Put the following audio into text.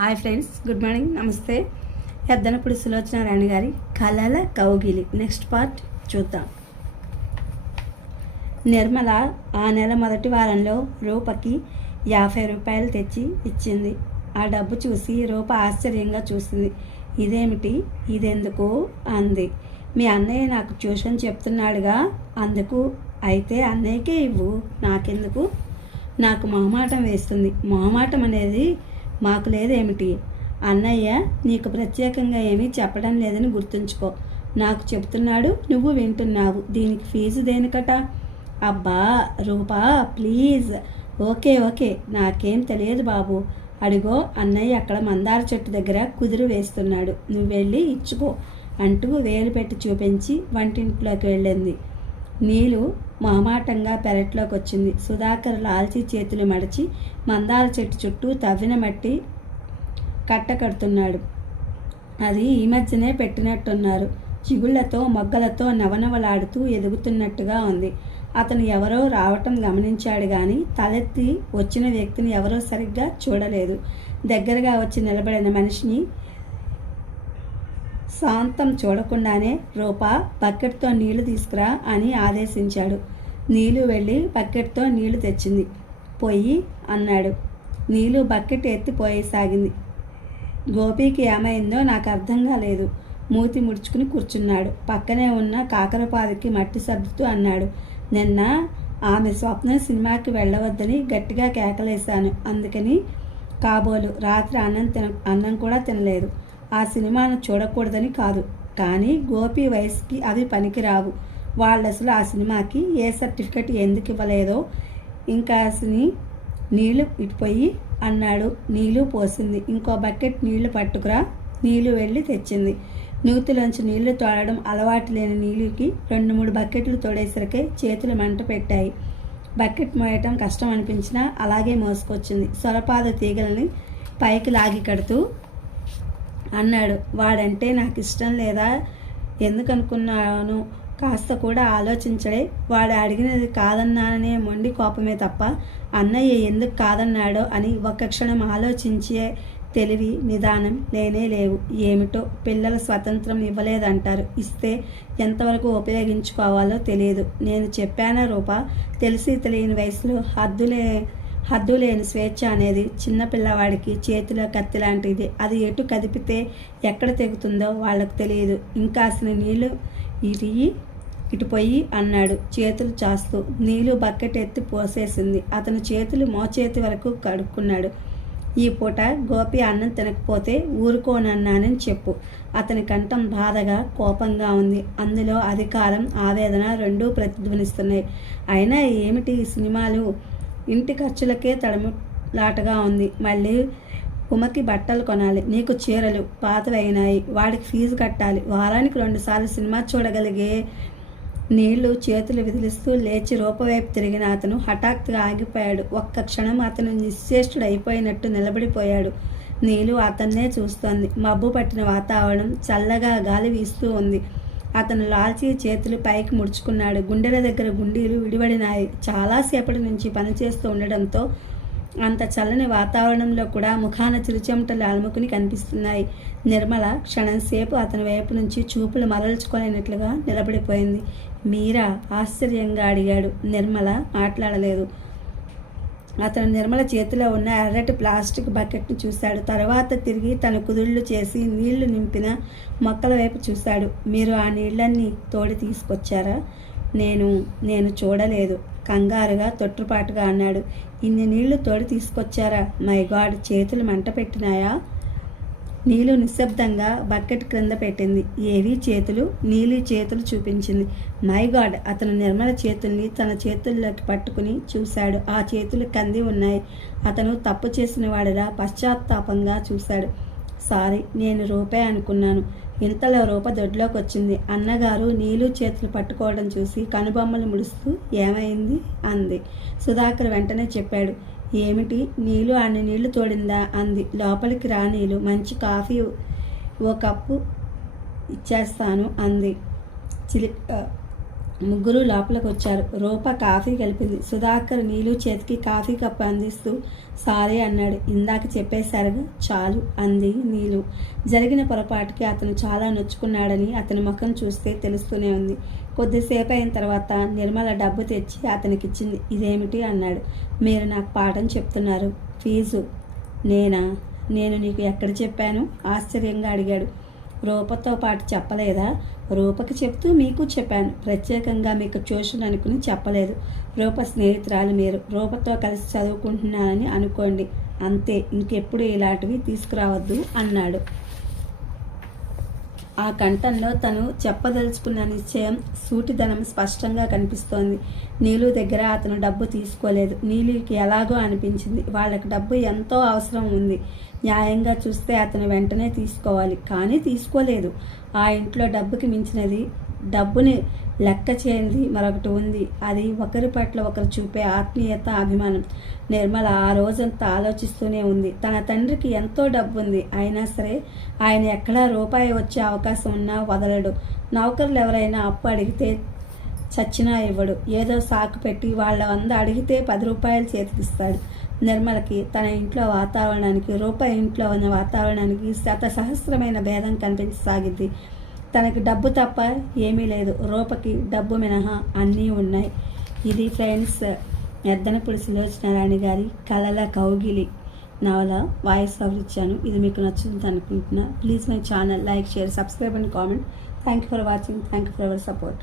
Hi friends good morning నమస్తే. ఎద్దనప్పుడు సులోచన రాణి గారి కళల కౌగిలి. నెక్స్ట్ పార్ట్ చూద్దాం. నిర్మల ఆ నెల మొదటి వారంలో రూపకి యాభై రూపాయలు తెచ్చి ఇచ్చింది. ఆ డబ్బు చూసి రూప ఆశ్చర్యంగా చూసింది. ఇదేమిటి? ఇదెందుకు? అంది. మీ అన్నయ్య నాకు ట్యూషన్ చెప్తున్నాడుగా. అందుకు? అయితే అన్నయ్యకే ఇవ్వు. నాకెందుకు? నాకు మొహమాటం వేస్తుంది. మొహమాటం అనేది మాకు లేదేమిటి? అన్నయ్య నీకు ప్రత్యేకంగా ఏమీ చెప్పడం లేదని గుర్తుంచుకో. నాకు చెప్తున్నాడు నువ్వు వింటున్నావు. దీనికి ఫీజు దేనికట? అబ్బా రూపా ప్లీజ్. Okay okay. నాకేం తెలియదు బాబు. అడిగో అన్నయ్య అక్కడ మందార చెట్టు దగ్గర కుదురు వేస్తున్నాడు. నువ్వు వెళ్ళి ఇచ్చుకో అంటూ వేలు పెట్టి చూపించి వంటింట్లోకి వెళ్ళింది. నీలు మొహమాటంగా పెరట్లోకి వచ్చింది సుధాకర్ లాల్చి చేతులు మడిచి మందార చెట్టు చుట్టూ తవ్విన మట్టి కట్ట కడుతున్నాడు అది ఈ మధ్యనే పెట్టినట్టున్నారు. చిగుళ్ళతో మొగ్గలతో నవనవలాడుతూ ఎదుగుతున్నట్టుగా ఉంది. అతను ఎవరో రావటం గమనించాడు కానీ తలెత్తి వచ్చిన వ్యక్తిని ఎవరో సరిగ్గా చూడలేదు. దగ్గరగా వచ్చి నిలబడిన మనిషిని శాంతం చూడకుండానే రూపా బకెట్తో నీళ్ళు తీసుకురా అని ఆదేశించాడు. నీళ్ళు వెళ్ళి బకెట్తో నీళ్ళు తెచ్చింది. పొయ్యి అన్నాడు. నీళ్ళు బకెట్ ఎత్తిపోయేసాగింది గోపికి ఏమైందో నాకు అర్థం కాలేదు. మూతి ముడుచుకుని కూర్చున్నాడు. పక్కనే ఉన్న కాకరపాదికి మట్టి సర్దుతూ అన్నాడు. నిన్న ఆమె స్వప్న సినిమాకి వెళ్ళవద్దని గట్టిగా కేకలేశాను. అందుకని కాబోలు రాత్రి అన్నం తిన అన్నం కూడా తినలేదు. ఆ సినిమాను చూడకూడదని కాదు. కానీ గోపి వయసుకి అవి పనికిరావు. వాళ్ళు అసలు ఆ సినిమాకి ఏ సర్టిఫికెట్ ఎందుకు ఇవ్వలేదో ఇంకా అసలు నీళ్ళు ఇటుపోయి అన్నాడు. నీళ్ళు పోసింది. ఇంకో బకెట్ నీళ్ళు పట్టుకురా. నీళ్ళు వెళ్ళి తెచ్చింది. నూతిలోంచి నీళ్ళు తోడడం అలవాటు లేని నీళ్ళకి రెండు మూడు బకెట్లు తోడేసరికి చేతులు మంట పెట్టాయి. బకెట్ మోయటం కష్టం అనిపించినా అలాగే మోసుకొచ్చింది. సొరపాద తీగలని పైకి లాగి కడుతూ అన్నాడు. వాడంటే నాకు ఇష్టం లేదా? ఎందుకు అనుకున్నాను కాస్త కూడా ఆలోచించడే వాడు అడిగినది కాదన్నాననే మొండి కోపమే తప్ప అన్నయ్య ఎందుకు కాదన్నాడో అని ఒక్క క్షణం ఆలోచించే తెలివి నిదానం లేనే లేవు. ఏమిటో పిల్లల స్వతంత్రం ఇవ్వలేదంటారు. ఇస్తే ఎంతవరకు ఉపయోగించుకోవాలో తెలియదు. నేను చెప్పానా రూప? తెలిసి తెలియని వయసులో హద్దులే హద్దు లేని స్వేచ్ఛ అనేది చిన్నపిల్లవాడికి చేతిలో కత్తి లాంటిది. అది ఎటు కదిపితే ఎక్కడ తెగుతుందో వాళ్ళకు తెలియదు. ఇంకా అసలు నీళ్ళు ఇటు ఇటు పోయి అన్నాడు చేతులు చాస్తూ. నీళ్ళు బకెట్ ఎత్తి పోసేసింది. అతను చేతులు మోచేతి వరకు కడుక్కున్నాడు. ఈ పూట గోపి అన్నం తినకపోతే ఊరుకోనన్నానని చెప్పు. అతని కంఠం బాధగా కోపంగా ఉంది. అందులో అధికారం ఆవేదన రెండూ ప్రతిధ్వనిస్తున్నాయి. అయినా ఏమిటి ఈ సినిమాలు? ఇంటి ఖర్చులకే తడములాటగా ఉంది. మళ్ళీ ఉమకి బట్టలు కొనాలి. నీకు చీరలు పాతవైనాయి వాడికి ఫీజు కట్టాలి. వారానికి రెండుసార్లు సినిమా చూడగలిగే నీళ్ళు చేతులు విదిలిస్తూ లేచి రూపవైపు తిరిగిన అతను హఠాత్తుగా ఆగిపోయాడు. ఒక్క క్షణం అతను నిశ్చేష్టుడు అయిపోయినట్టు నిలబడిపోయాడు. నీళ్ళు అతన్నే చూస్తోంది. మబ్బు పట్టిన వాతావరణం చల్లగా గాలి వీస్తూ ఉంది. అతను లాల్చి చేతులు పైకి ముడుచుకున్నాడు. గుండెల దగ్గర గుండీలు విడివడినాయి. చాలాసేపటి నుంచి పనిచేస్తూ ఉండడంతో అంత చల్లని వాతావరణంలో కూడా ముఖాన చిరుచెమటలు అలుముకుని కనిపిస్తున్నాయి. నిర్మల క్షణంసేపు అతని వైపు నుంచి చూపులు మరల్చుకోలేనట్లుగా నిలబడిపోయింది. మీరా? ఆశ్చర్యంగా అడిగాడు. నిర్మల మాట్లాడలేదు. అతను నిర్మల చేతిలో ఉన్న ఎర్రటి ప్లాస్టిక్ బకెట్ను చూశాడు. తర్వాత తిరిగి తన కుదుళ్ళు చేసి నీళ్ళు నింపిన మొక్కల వైపు చూశాడు. మీరు ఆ నీళ్ళన్నీ తోడి తీసుకొచ్చారా? నేను నేను చూడలేదు. కంగారుగా తొట్టుపాటుగా అన్నాడు. ఇన్ని నీళ్ళు తోడి తీసుకొచ్చారా? మై గాడ్ చేతులు మంట పెట్టినాయా? నీళ్ళు నిశ్శబ్దంగా బకెట్ క్రింద పెట్టింది. ఏవి చేతులు? నీలి చేతులు చూపించింది. My god! అతను నిర్మల చేతుల్ని తన చేతుల్లోకి పట్టుకుని చూశాడు. ఆ చేతులు కంది ఉన్నాయి. అతను తప్పు చేసిన వాడిలా పశ్చాత్తాపంగా చూశాడు. సారీ నేను రూపే అనుకున్నాను. ఇంతలో రూప దొడ్లోకి వచ్చింది అన్నగారు నీళ్ళు చేతులు పట్టుకోవడం చూసి కనుబొమ్మలు ముడుస్తూ ఏమైంది? అంది. సుధాకర్ వెంటనే చెప్పాడు. ఏమిటి? నీళ్ళు అన్ని నీళ్ళు తోడిందా? అంది. లోపలికి రా నీళ్ళు మంచి కాఫీ ఓ కప్పు ఇచ్చేస్తాను అంది. చిలి ముగ్గురు లోపలికి వచ్చారు రూప కాఫీ కలిపింది. సుధాకర్ నీళ్ళు చేతికి కాఫీ కప్పు అందిస్తూ సారీ అన్నాడు. ఇందాక చెప్పేశారుగా చాలు అంది నీళ్ళు జరిగిన పొరపాటుకి అతను చాలా నొచ్చుకున్నాడని అతని ముఖం చూస్తే తెలుస్తూనే ఉంది. కొద్దిసేపు అయిన తర్వాత నిర్మల డబ్బు తెచ్చి అతనికిచ్చింది. ఇదేమిటి? అన్నాడు. మీరు నాకు పాఠం చెప్తున్నారు. ఫీజు. నేనా? నేను నీకు ఎక్కడ చెప్పాను? ఆశ్చర్యంగా అడిగాడు. రూపతో పాటు చెప్పలేదా? రూపకి చెప్తూ మీకు చెప్పాను. ప్రత్యేకంగా మీకు ట్యూషన్ అనుకుని చెప్పలేదు. రూప స్నేహితురాలు మీరు. రూపతో కలిసి చదువుకుంటున్నానని అనుకోండి. అంతే. ఇంకెప్పుడు ఇలాంటివి తీసుకురావద్దు అన్నాడు. ఆ కంఠంలో తను చెప్పదలుచుకున్న నిశ్చయం సూటిదనం స్పష్టంగా కనిపిస్తోంది. నీలు దగ్గర అతను డబ్బు తీసుకోలేదు. నీలుకి ఎలాగో అనిపించింది. వాళ్ళకి డబ్బు ఎంతో అవసరం ఉంది. న్యాయంగా చూస్తే అతను వెంటనే తీసుకోవాలి. కానీ తీసుకోలేదు. ఆ ఇంట్లో డబ్బుకి మించినది డబ్బుని లెక్క చేయనిది మరొకటి ఉంది. అది ఒకరి పట్ల ఒకరు చూపే ఆత్మీయత అభిమానం. నిర్మల ఆ రోజంతా ఆలోచిస్తూనే ఉంది. తన తండ్రికి ఎంతో డబ్బు ఉంది అయినా సరే ఆయన ఎక్కడా రూపాయి వచ్చే అవకాశం ఉన్నా వదలడు. నౌకర్లు ఎవరైనా అప్పు అడిగితే చచ్చినా ఇవ్వడు. ఏదో సాకు పెట్టి వాళ్ళ వంద అడిగితే పది రూపాయలు చేతికిస్తాడు. నిర్మలకి తన ఇంట్లో వాతావరణానికి రూపాయి ఇంట్లో ఉన్న వాతావరణానికి శత సహస్రమైన భేదం కనిపించసాగింది. తనకి డబ్బు తప్ప ఏమీ లేదు. రూపకి డబ్బు మినహా అన్నీ ఉన్నాయి. ఇది ఫ్రెండ్స్ ఎద్దనపూడి సులోచనారాణి గారి కలల కౌగిలి నవల వాయిస్ ఓవర్ ఇచ్చాను. ఇది మీకు నచ్చుతుంది అనుకుంటున్నా. Please my channel like share subscribe and comment. Thank you for watching thank you for our support